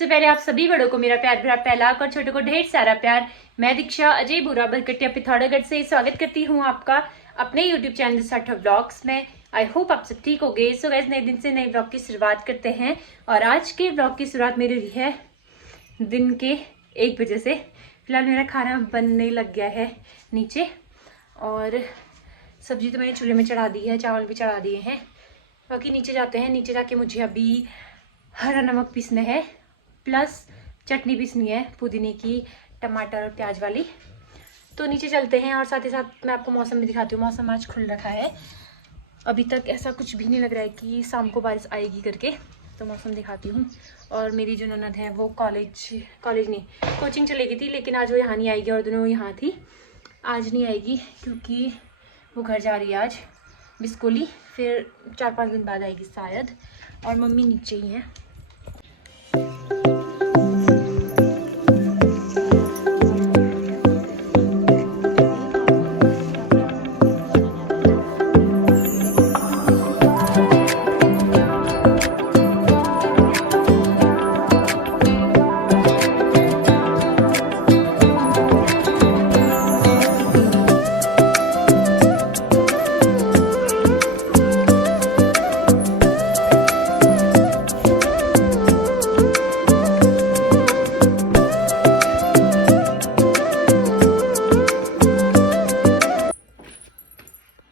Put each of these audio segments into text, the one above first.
सबसे पहले आप सभी बड़ों को मेरा प्यार भरा पहलाक और छोटों को ढेर सारा प्यार। मैं दीक्षा अजय बुरा बलकटिया पिथौरागढ़ से स्वागत करती हूँ आपका अपने YouTube चैनल साठा व्लॉग्स में। आई होप आप सब ठीक हो गए। सो वैसे नए दिन से नए व्लॉग की शुरुआत करते हैं और आज के व्लॉग की शुरुआत मेरी रही है दिन के 1 बजे से। फिलहाल मेरा खाना बनने लग गया है नीचे और सब्जी तो मैंने चूल्हे में चढ़ा दी है, चावल भी चढ़ा दिए हैं। बाकी नीचे जाते हैं। नीचे जाके मुझे अभी हरा नमक पीसना है प्लस चटनी पीसनी है पुदीने की, टमाटर और प्याज वाली। तो नीचे चलते हैं और साथ ही साथ मैं आपको मौसम भी दिखाती हूँ। मौसम आज खुल रखा है, अभी तक ऐसा कुछ भी नहीं लग रहा है कि शाम को बारिश आएगी करके। तो मौसम दिखाती हूँ। और मेरी जो ननद है वो कॉलेज नहीं कोचिंग चली गई थी, लेकिन आज वो यहाँ नहीं आएगी और दोनों यहाँ थी। आज नहीं आएगी क्योंकि वो घर जा रही है आज बिस्कोली, फिर 4-5 दिन बाद आएगी शायद। और मम्मी नीचे ही हैं।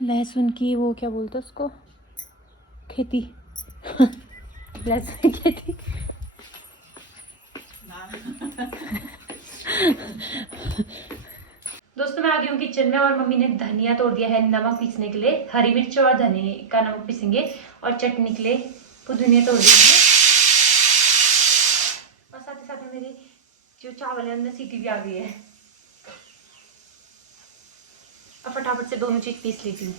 लहसुन की वो क्या बोलते हैं उसको, खेती लहसुन की खेती। दोस्तों मैं आ गई हूँ किचन में और मम्मी ने धनिया तोड़ दिया है नमक पीसने के लिए। हरी मिर्च और धनिया का नमक पीसेंगे और चटनी के लिए पुदीने तोड़ दिए हैं। और साथ ही साथ में मेरी जो चावल है उनमें सीटी भी आ गई है। अब फटाफट से दोनों चीज पीस लेती हूँ।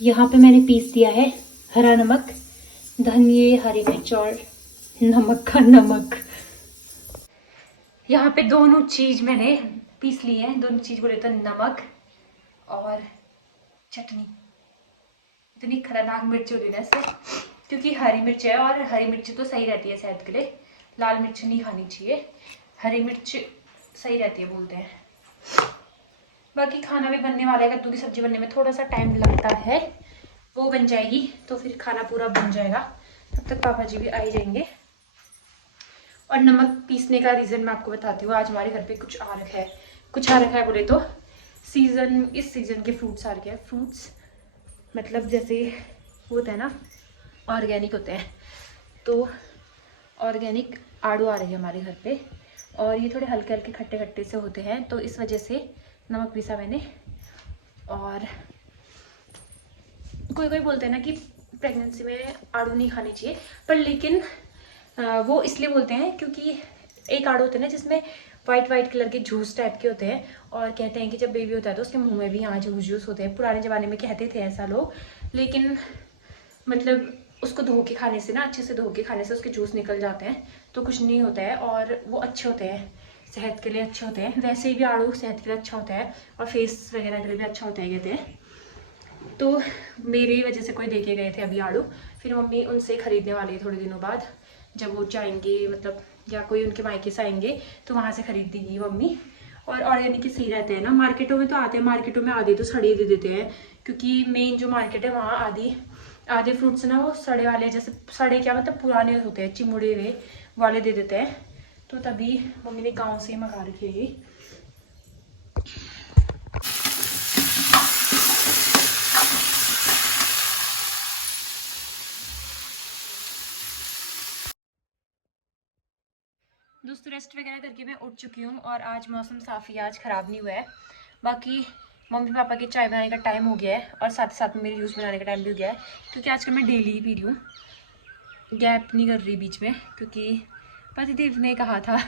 यहाँ पे मैंने पीस दिया है हरा नमक, धनिया, हरी मिर्च और नमक का नमक। यहाँ पे दोनों चीज मैंने पीस ली है। दोनों चीज बोले तो नमक और चटनी। इतनी खतरनाक मिर्च हो रही है इससे, क्योंकि हरी मिर्च है और हरी मिर्च तो सही रहती है सेहत के लिए। लाल मिर्च नहीं खानी चाहिए, हरी मिर्च सही रहती है बोलते हैं। बाकी खाना भी बनने वाला है। कद्दू की सब्जी बनने में थोड़ा सा टाइम लगता है, वो बन जाएगी तो फिर खाना पूरा बन जाएगा। तब तक पापा जी भी आ ही जाएंगे। और नमक पीसने का रीज़न मैं आपको बताती हूँ। आज हमारे घर पे कुछ आ रखा है। कुछ आ रखा है बोले तो इस सीज़न के फ्रूट्स आ रखे हैं। फ्रूट्स मतलब जैसे होता है ना, ऑर्गेनिक होते हैं। तो ऑर्गेनिक आड़ू आ रही है हमारे घर पे और ये थोड़े हल्के हल्के खट्टे खट्टे से होते हैं, तो इस वजह से नमक पीसा मैंने। और कोई कोई बोलते हैं ना कि प्रेगनेंसी में आड़ू नहीं खानी चाहिए, पर लेकिन वो इसलिए बोलते हैं क्योंकि एक आड़ू होते हैं ना जिसमें वाइट कलर के जूस टाइप के होते हैं, और कहते हैं कि जब बेबी होता है तो उसके मुंह में भी यहाँ जूस होते हैं। पुराने ज़माने में कहते थे ऐसा लोग, लेकिन मतलब उसको धो के खाने से ना, अच्छे से धो के खाने से उसके जूस निकल जाते हैं, तो कुछ नहीं होता है और वो अच्छे होते हैं, सेहत के लिए अच्छे होते हैं। वैसे भी आड़ू सेहत के लिए अच्छा होता है और फेस वगैरह के लिए भी अच्छा होता है कहते हैं। तो मेरी वजह से कोई देखे गए थे अभी आड़ू, फिर मम्मी उनसे खरीदने वाली है थोड़े दिनों बाद, जब वो जाएंगे मतलब या कोई उनके मायके से आएंगे तो वहाँ से खरीद देगी मम्मी। और ऑर्गेनिक के सही रहते हैं ना। मार्केटों में तो आते हैं, मार्केटों में आधे तो सड़े दे देते हैं, क्योंकि मेन जो मार्केट है वहाँ आधे फ्रूट्स ना वो सड़े वाले, जैसे सड़े क्या मतलब पुराने होते हैं, चिमुड़े हुए वाले दे देते हैं। तो तभी मम्मी ने गाँव से मंगा रखी है ये। दोस्तों रेस्ट वगैरह करके मैं उठ चुकी हूँ और आज मौसम साफ़ ही, आज ख़राब नहीं हुआ है। बाकी मम्मी पापा के चाय बनाने का टाइम हो गया है और साथ साथ में मेरी जूस बनाने का टाइम भी हो गया है, क्योंकि आजकल मैं डेली ही पी रही हूँ, गैप नहीं कर रही बीच में, क्योंकि पतिदेव ने कहा था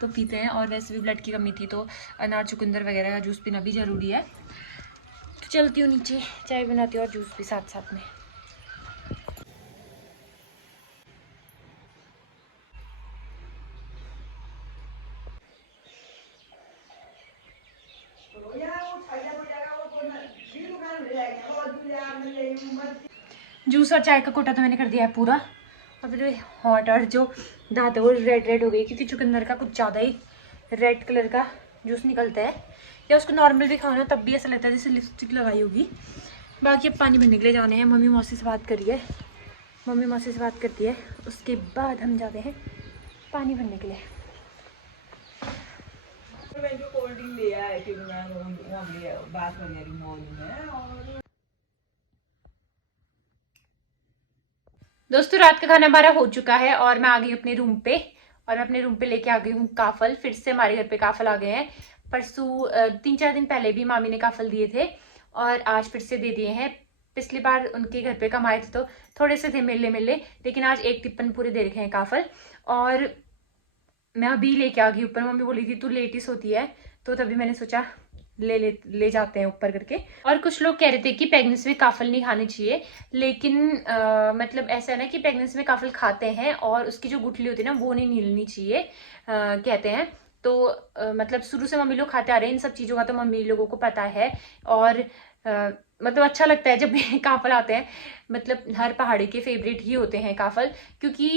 तो पीते हैं। और वैसे भी ब्लड की कमी थी तो अनार चुकंदर वगैरह का जूस पीना भी ज़रूरी है। तो चलती हूँ नीचे, चाय बनाती हूँ और जूस भी साथ साथ में। जूस और चाय का कोटा तो मैंने कर दिया है पूरा। अब जो हॉट और जो दांत है वो रेड रेड हो गई, क्योंकि चुकंदर का कुछ ज़्यादा ही रेड कलर का जूस निकलता है, या उसको नॉर्मल भी खाओ ना तब भी ऐसा लगता है जैसे लिपस्टिक लगाई होगी। बाकी अब पानी भरने के लिए जाने हैं। मम्मी मौसी से बात करी है, मम्मी मौसी से बात करती है, उसके बाद हम जाते हैं पानी भरने के लिए। मैं जो कोल्ड ड्रिंक ले आया कि मैं वो ले बात वगैरह मॉल में। और दोस्तों रात का खाना हमारा हो चुका है और मैं आ गई अपने रूम पे, और मैं अपने रूम पे लेके आ गई हूँ काफल। फिर से हमारे घर पे काफल आ गए हैं। परसों 3-4 दिन पहले भी मामी ने काफल दिए थे और आज फिर से दे दिए हैं। पिछली बार उनके घर पे कम आए थे तो थोड़े से थे मिले मिले, लेकिन आज 1 टिप्पन पूरे दे रखे हैं काफल। और मैं अभी लेके आ गई ऊपर। मम्मी बोली थी तू लेट ही सोती है, तो तभी मैंने सोचा ले जाते हैं ऊपर करके। और कुछ लोग कह रहे थे कि प्रेगनेंसी में काफल नहीं खानी चाहिए, लेकिन मतलब ऐसा है ना कि प्रेगनेंसी में काफल खाते हैं और उसकी जो गुठली होती है ना वो नहीं निकलनी चाहिए कहते हैं। तो मतलब शुरू से मम्मी लोग खाते आ रहे हैं इन सब चीज़ों का, तो मम्मी लोगों को पता है। और मतलब अच्छा लगता है जब काफल आते हैं। मतलब हर पहाड़ी के फेवरेट ही होते हैं काफल, क्योंकि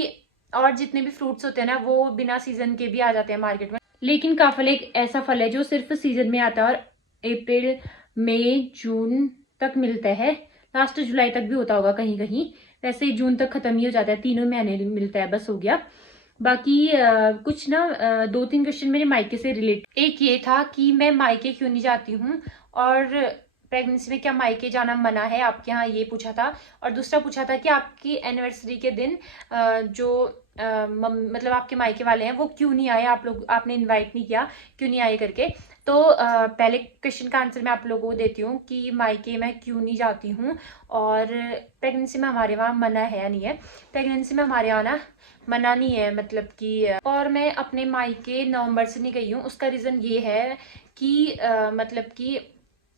और जितने भी फ्रूट्स होते हैं ना वो बिना सीजन के भी आ जाते हैं मार्केट में, लेकिन काफल एक ऐसा फल है जो सिर्फ सीजन में आता है और अप्रैल मई जून तक मिलता है। लास्ट जुलाई तक भी होता होगा कहीं कहीं, वैसे जून तक खत्म ही हो जाता है, 3 महीने मिलता है, बस हो गया। बाकी कुछ ना 2-3 क्वेश्चन मेरे मायके से रिलेटेड। एक ये था कि मैं मायके क्यों नहीं जाती हूँ, और प्रेगनेंसी में क्या मायके जाना मना है आपके यहाँ, ये पूछा था। और दूसरा पूछा था कि आपकी एनिवर्सरी के दिन जो मतलब आपके मायके वाले हैं वो क्यों नहीं आए, आप लोग आपने इनवाइट नहीं किया, क्यों नहीं आए करके। तो पहले क्वेश्चन का आंसर मैं आप लोगों को देती हूँ कि मायके मैं क्यों नहीं जाती हूँ, और प्रेगनेंसी में हमारे वहाँ मना है या नहीं है। प्रेगनेंसी में हमारे यहाँ ना मना नहीं है, मतलब कि और मैं अपने मायके नवंबर से नहीं गई हूँ। उसका रीज़न ये है कि मतलब कि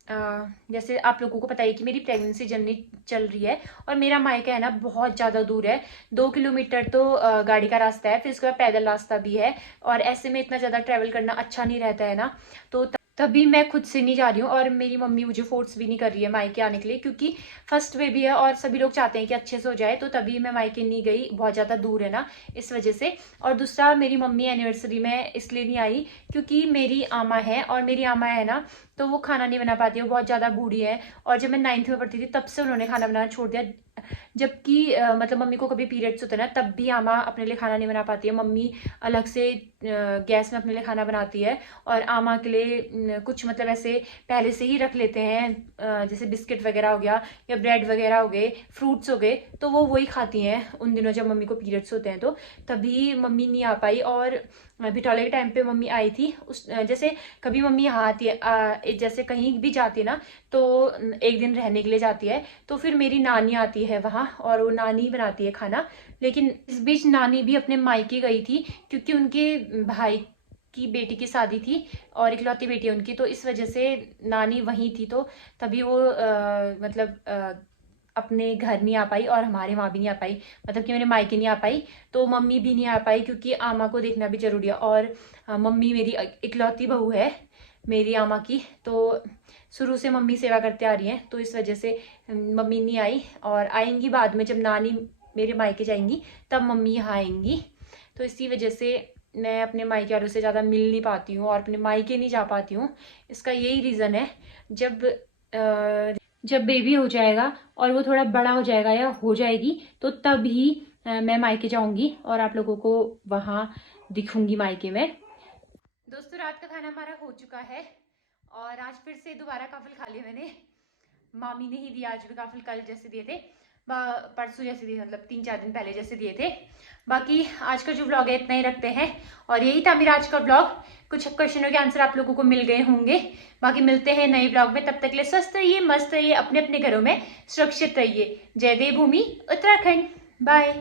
जैसे आप लोगों को पता है कि मेरी प्रेगनेंसी जर्नी चल रही है और मेरा मायका है ना बहुत ज़्यादा दूर है। 2 किलोमीटर तो गाड़ी का रास्ता है, फिर उसके बाद पैदल रास्ता भी है, और ऐसे में इतना ज़्यादा ट्रैवल करना अच्छा नहीं रहता है ना। तो तभी मैं खुद से नहीं जा रही हूँ, और मेरी मम्मी मुझे फोर्स भी नहीं कर रही है मायके आने के लिए, क्योंकि फर्स्ट बेबी है और सभी लोग चाहते हैं कि अच्छे से हो जाए। तो तभी मैं मायके नहीं गई, बहुत ज़्यादा दूर है ना, इस वजह से। और दूसरा, मेरी मम्मी एनिवर्सरी में इसलिए नहीं आई क्योंकि मेरी आमा है, और मेरी आमा है ना तो वो खाना नहीं बना पाती है, वो बहुत ज़्यादा बूढ़ी है। और जब मैं 9th में पढ़ती थी तब से उन्होंने खाना बनाना छोड़ दिया। जबकि मतलब मम्मी को कभी पीरियड्स होते हैं ना तब भी आमा अपने लिए खाना नहीं बना पाती है। मम्मी अलग से गैस में अपने लिए खाना बनाती है, और आमा के लिए कुछ मतलब ऐसे पहले से ही रख लेते हैं, जैसे बिस्किट वगैरह हो गया या ब्रेड वगैरह हो गए, फ्रूट्स हो गए, तो वो वही खाती हैं उन दिनों जब मम्मी को पीरियड्स होते हैं। तो तभी मम्मी नहीं आ पाई। और बिटौले के टाइम पे मम्मी आई थी उस जैसे कभी मम्मी यहाँ आती है, जैसे कहीं भी जाती है ना तो एक दिन रहने के लिए जाती है, तो फिर मेरी नानी आती है वहाँ और वो नानी बनाती है खाना। लेकिन इस बीच नानी भी अपने मायके गई थी, क्योंकि उनके भाई की बेटी की शादी थी और इकलौती बेटी है उनकी, तो इस वजह से नानी वहीं थी। तो तभी वो मतलब अपने घर नहीं आ पाई, और हमारे वहाँ भी नहीं आ पाई, मतलब कि मेरे मायके नहीं आ पाई। तो मम्मी भी नहीं आ पाई क्योंकि आमा को देखना भी जरूरी है, और मम्मी मेरी इकलौती बहू है मेरी आमा की, तो शुरू से मम्मी सेवा करते आ रही हैं, तो इस वजह से मम्मी नहीं आई। और आएंगी बाद में, जब नानी मेरे मायके जाएंगी तब मम्मी यहाँ आएंगी। तो इसी वजह से मैं अपने मायके वालों से ज़्यादा मिल नहीं पाती हूँ और अपने मायके नहीं जा पाती हूँ। इसका यही रीज़न है। जब बेबी हो जाएगा और वो थोड़ा बड़ा हो जाएगा या हो जाएगी तो तब ही मैं मायके जाऊंगी और आप लोगों को वहाँ दिखूंगी मायके में। दोस्तों रात का खाना हमारा हो चुका है और आज फिर से दोबारा काफिल खा लिया मैंने। मामी ने ही दिया आज भी काफिल, कल जैसे दिए थे, परसों जैसे दिए, मतलब 3-4 दिन पहले जैसे दिए थे। बाकी आज का जो व्लॉग है इतना ही रखते हैं, और यही था मेरा आज का व्लॉग। कुछ क्वेश्चनों के आंसर आप लोगों को मिल गए होंगे। बाकी मिलते हैं नए व्लॉग में, तब तक के लिए स्वस्थ रहिए, मस्त रहिए, अपने अपने घरों में सुरक्षित रहिए। जय देवभूमि उत्तराखंड। बाय।